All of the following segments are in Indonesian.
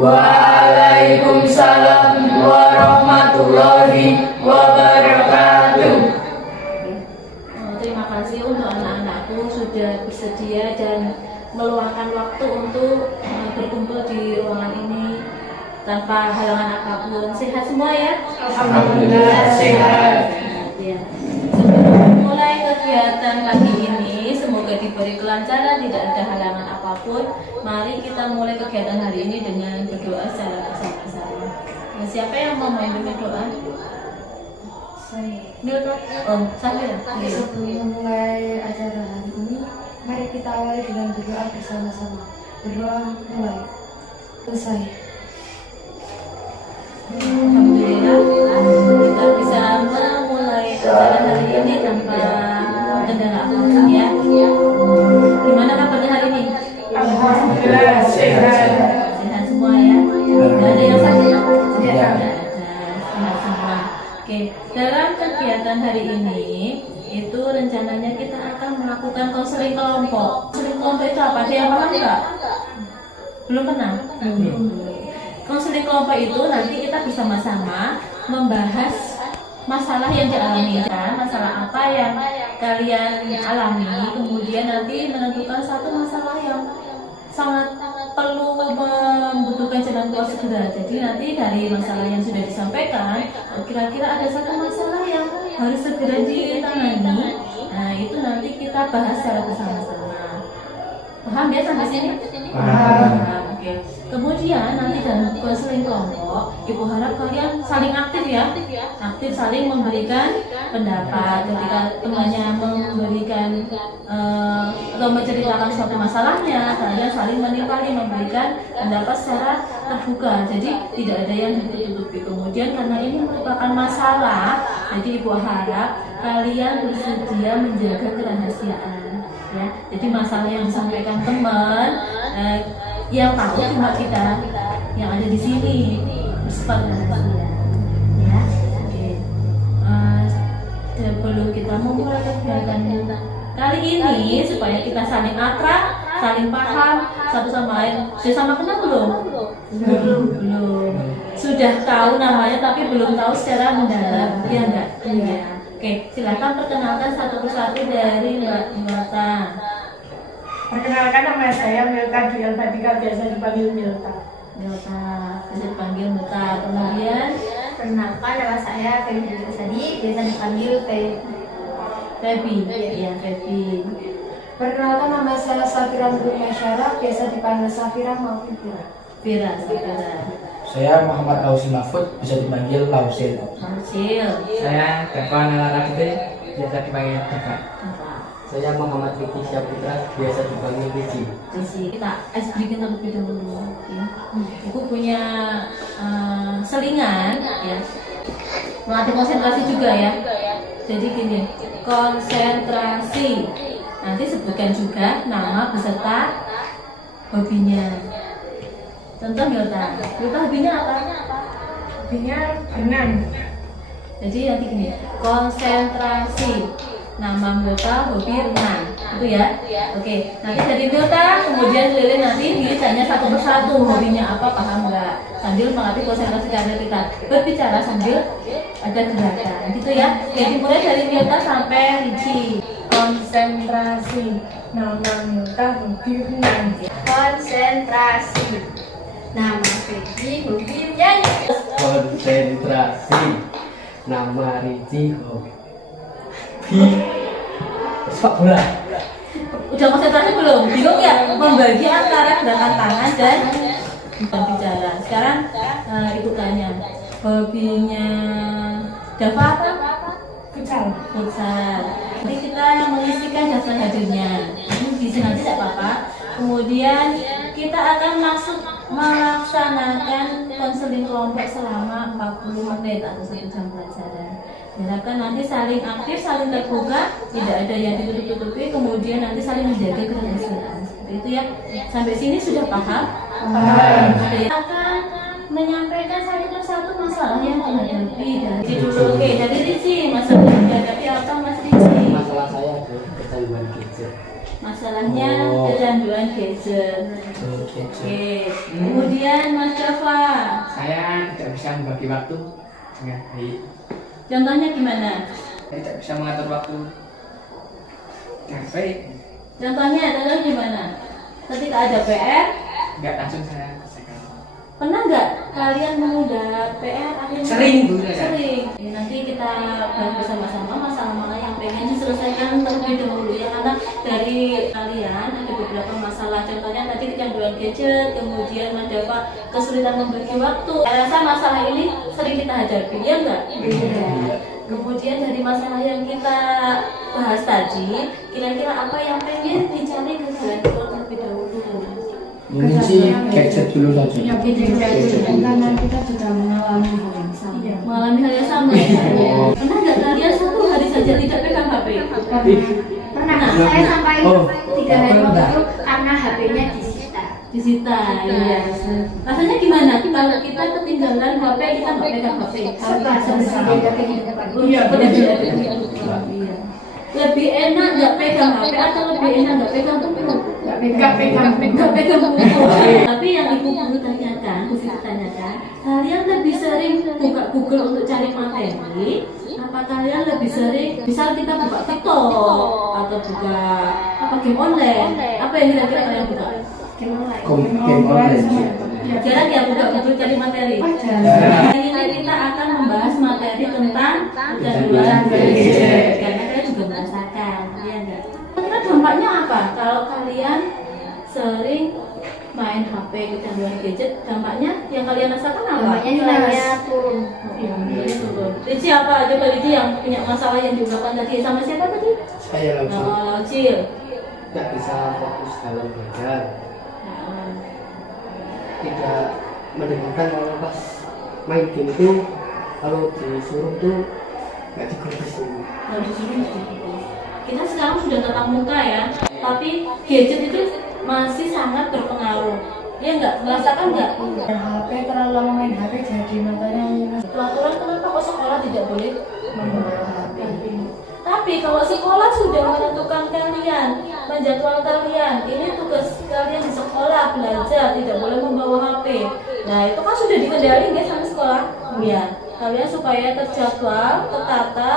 Waalaikumsalam warahmatullahi wabarakatuh. Terima kasih untuk anak-anakku sudah bersedia dan meluangkan waktu untuk berkumpul di ruangan ini tanpa halangan apapun. Sehat semua ya? Alhamdulillah sehat. Ya. Sebelum mulai kegiatan pagi ini, semoga diberi kelancaran, tidak ada halangan apapun. Mari kita mulai kegiatan hari ini dengan berdoa secara bersama-sama. Nah, siapa yang mau memimpin doa? Saya. Oh, saya. Sebelum memulai acara hari ini, mari kita awali dengan berdoa bersama-sama. Berdoa mulai. Selesai. Alhamdulillah kita bisa memulai acara hari ini tanpa kendala apapun ya. Gimana kabarnya hari ini? Alhamdulillah sehat. Sehat semua ya. Tidak ada yang sakit? Tidak ada. Sehat semua. Oke, dalam kegiatan hari ini itu rencananya kita akan melakukan konseling kelompok. Konseling kelompok itu apa? Ada yang pernah nggak? Belum pernah? Belum. Konseling kelompok itu nanti kita bersama-sama membahas masalah yang dialami, kan? Masalah apa yang kalian alami, kemudian nanti menentukan satu masalah yang sangat perlu membutuhkan jalan keluar segera. Jadi nanti dari masalah yang sudah disampaikan, kira-kira ada satu masalah yang harus segera ditangani. Nah, itu nanti kita bahas secara bersama-sama. Paham ya sampai sini? Paham. Oke. Kemudian nanti dalam konseling kelompok, Ibu harap kalian saling aktif ya, aktif saling memberikan pendapat. Ketika temannya memberikan atau menceritakan suatu masalahnya, kalian saling menimpali memberikan pendapat secara terbuka. Jadi tidak ada yang ditutupi. Kemudian karena ini merupakan masalah, jadi Ibu harap kalian bersedia menjaga kerahasiaan. Ya, jadi masalah yang disampaikan teman, yang tahu cuma kita yang ada di sini bersifat rahasia. Ya, oke. Sebelum kita memulai kegiatan kali ini, supaya kita saling akrab, saling paham satu sama lain. Sudah sama kenal belum? Belum. Sudah tahu namanya tapi belum tahu secara mendalam. Iya enggak? Iya. Oke, silakan perkenalkan satu persatu dari Mbak Milta. Perkenalkan, nama saya Milta Dwi Al-Fatika, biasa dipanggil Milta. Milta, bisa dipanggil Milta. Kemudian Perkenalkan, nama saya Feby Sadi, biasa dipanggil Feby. Iya, Feby. Perkenalkan, nama saya Safira Nur Masyara, biasa dipanggil Safira maupun Fira. Fira, Safira. Saya Muhammad Lausin Mahfud, bisa dipanggil Lausin. Marcil. Saya Deva Nalaragde, biasa dipanggil Deva. Saya Muhammad Riki Syaputra, biasa dipanggil Riki. Kita ice breaking terlebih dahulu. Ya. Aku punya selingan, ya. Melatih konsentrasi juga ya. Jadi gini, konsentrasi. Nanti sebutkan juga nama beserta hobinya. Contoh Milta. Milta hobinya apa? Hobinya berenang. Jadi nanti gini, konsentrasi. Nama Milta hobi renang, itu ya. Oke, nanti dari Milta, kemudian Lilin nanti ditanya satu persatu hobinya apa, paham nggak? Sambil melatih konsentrasi karena kita berbicara sambil ada gerakan, gitu ya. Oke, dimulai dari Milta sampai Ricci. Konsentrasi. Nama Milta hobi renang. konsentrasi. Nama Feby hobi menyanyi. Konsentrasi. Nama Riki hobi sepak bola. Udah konsentrasi belum? Bingung ya? Membagi antara gerakan tangan dan berbicara. Sekarang Ibu tanya, hobinya Dava apa? Futsal. Futsal. Jadi kita yang mengisikan daftar hadirnya. Di sini nanti tidak apa-apa. Kemudian kita akan melaksanakan konseling kelompok selama 40 menit atau 1 jam pelajaran. Diharapkan nanti saling aktif, saling terbuka, tidak ada yang ditutup-tutupi, kemudian nanti saling menjaga kerahasiaan. Seperti itu ya. Sampai sini sudah paham? Paham. Akan menyampaikan satu persatu masalah yang dihadapi dari dulu. Oke, dari Ricci, masalah yang dihadapi apa Mas Ricci? Masalah saya adalah kecanduan gadget. Masalahnya Oh. kecanduan gadget. Oke. Oke. Kemudian Mas Java, Saya tidak bisa membagi waktu dengan baik. contohnya gimana? Saya tidak bisa mengatur waktu dengan baik. Contohnya gimana? Ketika ada PR, Enggak langsung saya selesaikan. pernah nggak kalian menunda PR akhirnya? Sering, Bu. Sering. Ya, nanti kita bahas bersama-sama masalah mana yang pengen diselesaikan terlebih dahulu ya, karena dari kalian ada beberapa masalah. Contohnya tadi kecanduan gadget, kemudian ada kesulitan membagi waktu. Saya rasa masalah ini sering kita hadapi, ya enggak? Iya. Kemudian dari masalah yang kita bahas tadi, kira-kira apa yang pengen dicari ke jalan keluar terlebih dahulu? Mungkin sih gadget dulu saja. Karena kita juga mengalami hal yang sama. Mengalami hal yang sama ya? Oh. Pernah nggak kalian satu hari saja tidak pegang HP? Pernah, saya sampai Oh. 3 hari waktu itu karena HP-nya disita. Disita, iya. Rasanya gimana? Kalau kita ketinggalan HP, kita nggak pegang HP. Beda kehidupan. Iya, benar. Iya. Lebih enak nggak pegang HP atau lebih enak nggak pegang buku? Nggak pegang buku. Tapi yang ibu guru tanyakan, kalian lebih sering buka Google untuk cari materi? Apa kalian lebih sering, misal kita buka TikTok atau buka game online? Apa yang kira-kira kalian buka? Game online. Game online. Jarang ya buka Google cari materi. Hari ini kita akan membahas materi tentang kecanduan gadget, karena kalian juga merasakan, ya enggak? Kira dampaknya apa kalau kalian sering main HP, kecanduan gadget? Dampaknya yang kalian rasakan apa? Namanya nilainya turun. Nilainya turun. Lici apa? Coba Lici yang punya masalah yang diungkapkan tadi sama siapa tadi? Saya langsung. Cil. Tidak bisa fokus dalam belajar. Tidak mendengarkan kalau pas main game itu kalau disuruh tuh nggak digubris dulu. Kita sekarang sudah tatap muka ya, tapi gadget itu masih sangat berpengaruh. Ya enggak? Merasakan enggak? HP terlalu lama main HP jadi matanya minus. Peraturan kenapa kok sekolah tidak boleh Membawa HP. Tapi kalau sekolah sudah menentukan kalian, menjadwal kalian, ini tugas kalian di sekolah belajar, tidak boleh membawa HP. Nah itu kan sudah dikendalikan ya sama sekolah. Ya, kalian supaya terjadwal, tertata,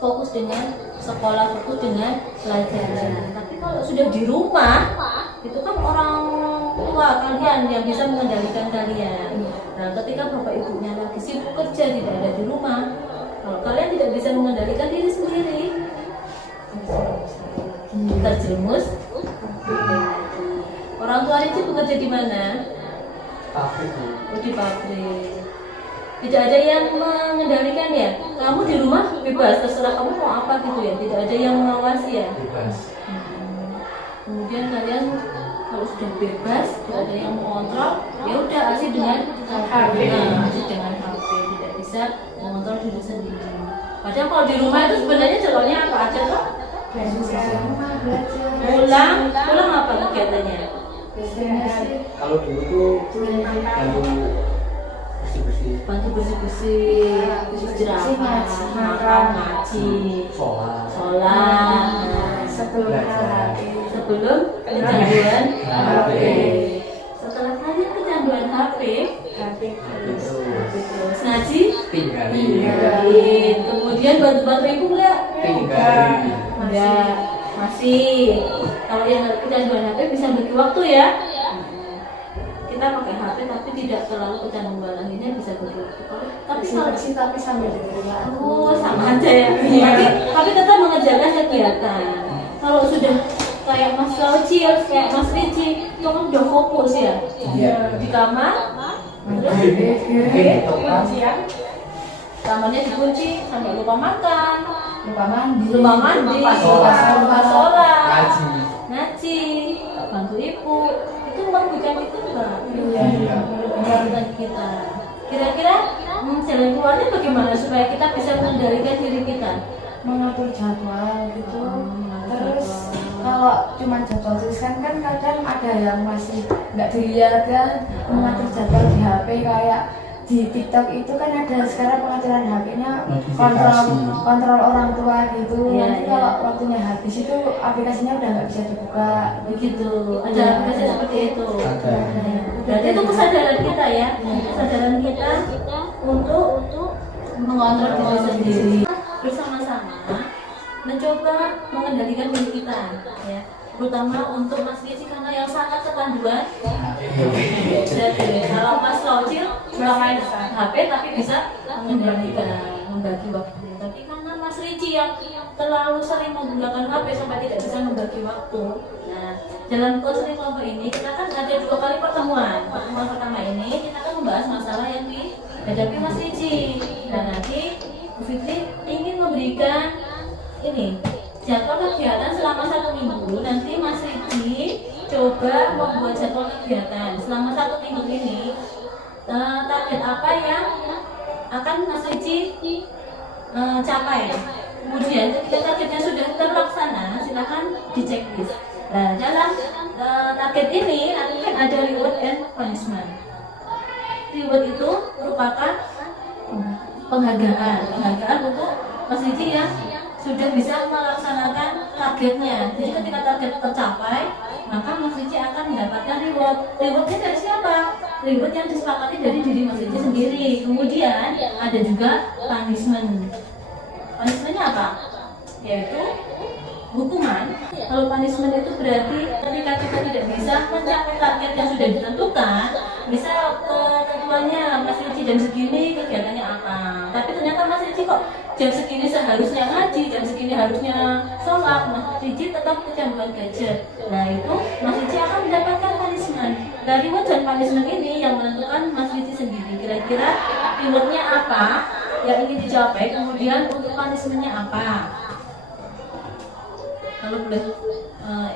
fokus dengan sekolah, fokus dengan pelajaran. Tapi kalau sudah di rumah, itu kan orang tua kalian yang bisa mengendalikan kalian. Nah ketika bapak ibunya lagi sibuk kerja, tidak ada di rumah, kalau kalian tidak bisa mengendalikan diri sendiri, terjerumus. Orang tua Ricci bekerja di mana? Pabrik. Oh, di pabrik. Tidak ada yang mengendalikan ya? Kamu di rumah bebas, terserah kamu mau apa gitu ya? Tidak ada yang mengawasi ya? Bebas. Kemudian kalian kalau sudah bebas, tidak ada yang mengontrol, ya udah asik dengan HP. Asik dengan HP, tidak bisa mengontrol diri sendiri. Padahal kalau di rumah itu sebenarnya contohnya apa aja tuh? Pulang apa kegiatannya? Kalau dulu tuh bantu bersih-bersih, Bantu bersih-bersih, makan, ngaji, sholat, Sebelum sebelum kecanduan HP. Setelah kalian kecanduan HP, terus ngaji, tinggalin. Kemudian bantu-bantu ibu nggak? Enggak, masih. Kalau yang kecanduan HP bisa bagi waktu ya. Kita pakai HP tapi tidak terlalu kecanduan, akhirnya bisa bagi waktu. Tapi kalau tapi sambil dengerin. oh sama aja ya. Tapi tetap mengerjakan kegiatan. Kalau sudah kayak Mas Laucil, kayak Mas Ricci, itu kan udah fokus ya. Iya. Di kamar, terus kamarnya dikunci sampai lupa makan, Lupa mandi. lupa sholat, ngaji, bantu ibu. Itu merugikan kita enggak? Iya. Merugikan kita. Kira-kira jalan keluarnya bagaimana supaya kita bisa mengendalikan diri kita? Mengatur jadwal gitu. Mengatur Terus jadwal. kalau cuma jadwal tulisan kan kadang ada yang masih nggak dilihat kan. Mengatur jadwal di HP kayak di TikTok itu kan ada sekarang pengaturan HP-nya Notifikasi. kontrol orang tua gitu. Iya, Nanti iya. kalau waktunya habis itu aplikasinya udah nggak bisa dibuka. Begitu, ada aplikasi seperti itu. Ada. Berarti itu kesadaran kita ya, kesadaran kita untuk mengontrol diri sendiri. Bersama-sama mencoba mengendalikan diri kita, ya. Terutama untuk Mas Gizi karena yang sangat kecanduan. Jadi kalau Mas Locil bermain HP tapi bisa mengendalikan, membagi waktu. Tapi karena Mas Ricci yang terlalu sering menggunakan HP sampai tidak bisa membagi waktu. Nah, dalam konseling kelompok ini kita kan ada 2 kali pertemuan. Pertemuan pertama ini kita kan membahas masalah yang dihadapi Mas Ricci. Dan nanti Bu Fitri ingin memberikan ini jadwal kegiatan selama 1 minggu. Nanti Mas Ricci coba membuat jadwal kegiatan selama 1 minggu ini. Target apa yang akan Mas Ricci capai? Kemudian ketika targetnya sudah terlaksana, silakan di checklist. Nah, dalam target ini nanti kan ada reward and punishment. Reward itu merupakan penghargaan untuk Mas Ricci yang sudah bisa melaksanakan targetnya. Jadi ketika target tercapai, maka Mas Ricci akan mendapatkan reward. Rewardnya dari siapa? Reward yang disepakati dari diri Mas Ricci sendiri. Kemudian ada juga punishment. Punishmentnya apa? Yaitu hukuman. Kalau punishment itu berarti ketika kita tidak bisa mencapai target yang sudah ditentukan, misal ketentuannya Mas Ricci jam segini kegiatannya apa, tapi ternyata Mas Ricci kok jam segini seharusnya ngaji, jam segini harusnya sholat, Mas Ricci tetap kecanduan gadget. Nah itu Mas Ricci akan mendapatkan punishment. Nah reward dan punishment ini yang menentukan Mas Ricci sendiri. Kira-kira rewardnya apa yang ingin dicapai, kemudian untuk punishmentnya apa. Kalau boleh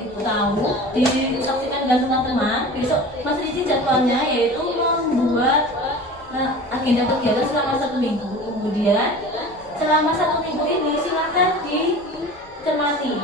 ibu tahu, disaksikan dengan teman-teman. Besok Mas Ricci jadwalnya yaitu membuat agenda kegiatan selama 1 minggu. Kemudian selama 1 minggu ini silakan dicermati.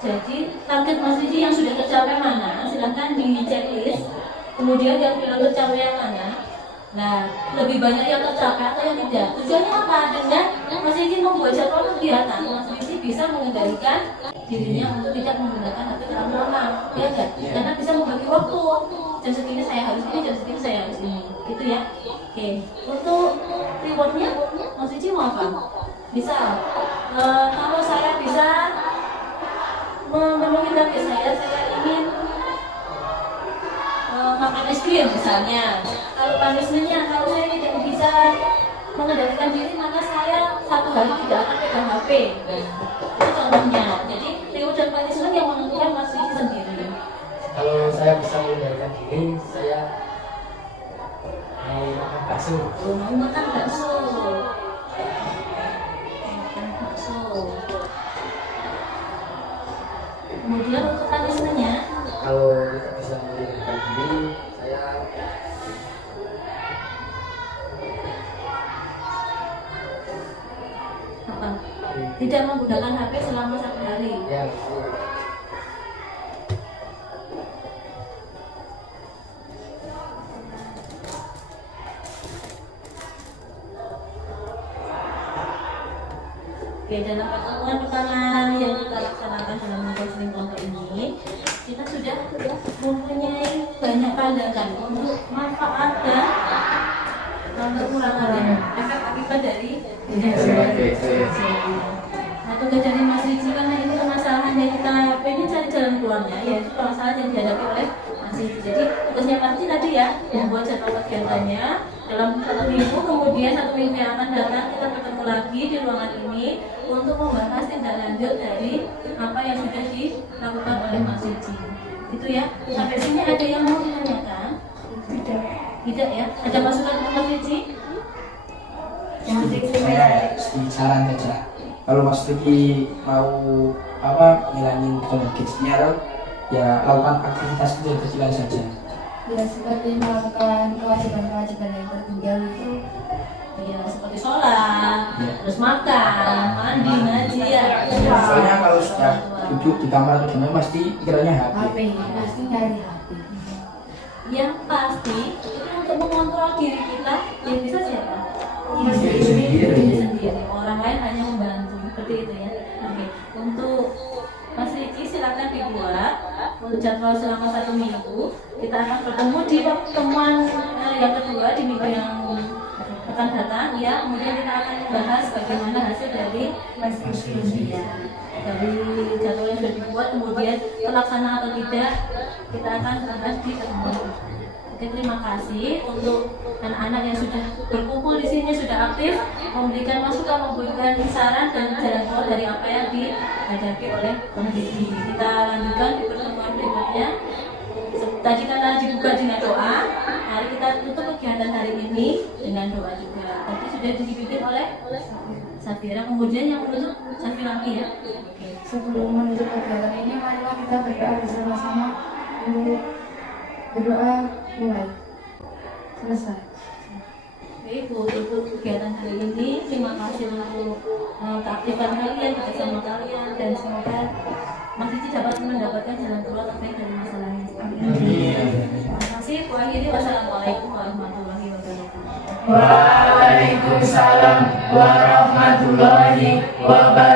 Jadi target Mas Ricci yang sudah tercapai mana, silakan di checklist. Kemudian yang belum tercapai yang mana. Nah, lebih banyak yang tercapai atau yang tidak. Tujuannya apa? Dengan Mas Ricci membuat jadwal kegiatan, Mas Ricci bisa mengendalikan dirinya untuk tidak menggunakan HP terlalu lama, ya enggak? Karena bisa membagi waktu. Jam segini saya harus ini, jam segini saya harus ini, gitu ya. Oke. Untuk rewardnya, Mas Ricci mau apa? Misal, kalau saya bisa memenuhi target saya ingin makan es krim misalnya. Kalau punishmentnya, kalau saya tidak bisa mengendalikan diri, maka saya 1 hari tidak akan pegang HP. Itu contohnya. Jadi reward dan punishment yang menentukan Mas Ricci sendiri. Kalau saya bisa mengendalikan diri, saya mau makan bakso. Mau makan bakso. Makan bakso. Kemudian untuk punishmentnya, Kalau tidak bisa mengendalikan diri, saya apa? Tidak menggunakan HP selama 1 hari. ya Oke, dalam pertemuan pertama yang kita laksanakan dalam konseling kelompok ini, kita sudah mempunyai banyak pandangan untuk manfaat dan kekurangan efek akibat dari Nah, tugas dari Mas Ricci karena ini permasalahannya kita pengen cari jalan keluarnya, yaitu permasalahan yang dihadapi oleh Mas Ricci. Jadi tugasnya Mas Ricci tadi ya, membuat jadwal kegiatannya dalam 1 minggu, kemudian 1 minggu yang akan datang kita bertemu lagi di ruangan ini untuk membahas tindak lanjut dari apa yang sudah dilakukan oleh Mas Ricci. Itu ya. Sampai sini ada yang mau ditanyakan? Tidak ya. Ada masukan dari Mas Ricci? Saya saran saja. Kalau Mas Ricci mau ngilangin kecanduan gadgetnya, ya lakukan aktivitas kecil-kecilan saja. Ya seperti melakukan kewajiban-kewajiban yang tertinggal itu. Ya, seperti sholat, terus makan, mandi, ngaji ya. Soalnya kalau sudah duduk di kamar atau di mana pasti pikirannya HP. HP, pasti nyari HP. Yang pasti itu untuk untuk mengontrol diri kita yang bisa siapa? Diri Sendiri. Orang lain hanya membantu seperti itu ya. Oke. Untuk Mas Riki silakan dibuat untuk jadwal selama 1 minggu. Kita akan bertemu di pertemuan yang kedua di minggu yang akan datang ya. Kemudian kita akan membahas bagaimana hasil dari ya. Dari jadwal yang sudah dibuat kemudian terlaksana atau tidak kita akan bahas di pertemuan. Oke, terima kasih untuk anak-anak yang sudah berkumpul di sini, sudah aktif memberikan masukan, memberikan saran dan jalan keluar dari apa yang dihadapi oleh kondisi. Kita lanjutkan di pertemuan berikutnya. Tadi kita dibuka dengan doa. Mari kita tutup kegiatan hari ini dengan doa juga. Tadi sudah dipimpin oleh Safira, kemudian yang menutup Safira lagi ya. Oke. Sebelum menutup kegiatan ini, marilah kita berdoa bersama-sama. Untuk berdoa mulai selesai. Baik, untuk kegiatan hari ini terima kasih untuk keaktifan kalian, bersama kalian, dan semoga Mas Cici dapat mendapatkan jalan keluar terbaik dari masalah ini. Terima kasih. Akhiri, wassalamualaikum warahmatullahi wabarakatuh. Waalaikumsalam warahmatullahi wabarakatuh.